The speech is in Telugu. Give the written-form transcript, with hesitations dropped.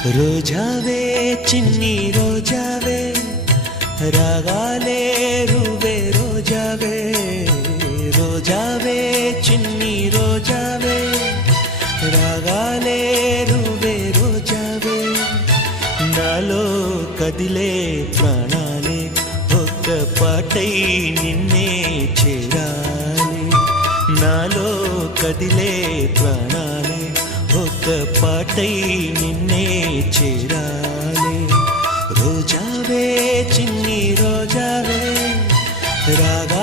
రోజావే చిన్ని రోజావే రాగాలే రువే రోజావే రోజావే చిన్ని రోజావే రాగాలే రువే రోజావే నాలో కదిలే ప్రాణాలే ఒక్క పాటై నిన్నే చేరాలి నాలో కదిలే ప్రాణాలే ఒక్క పాటై నిన్నే చేరాలి రోజావే చిన్ని రోజావే రాగా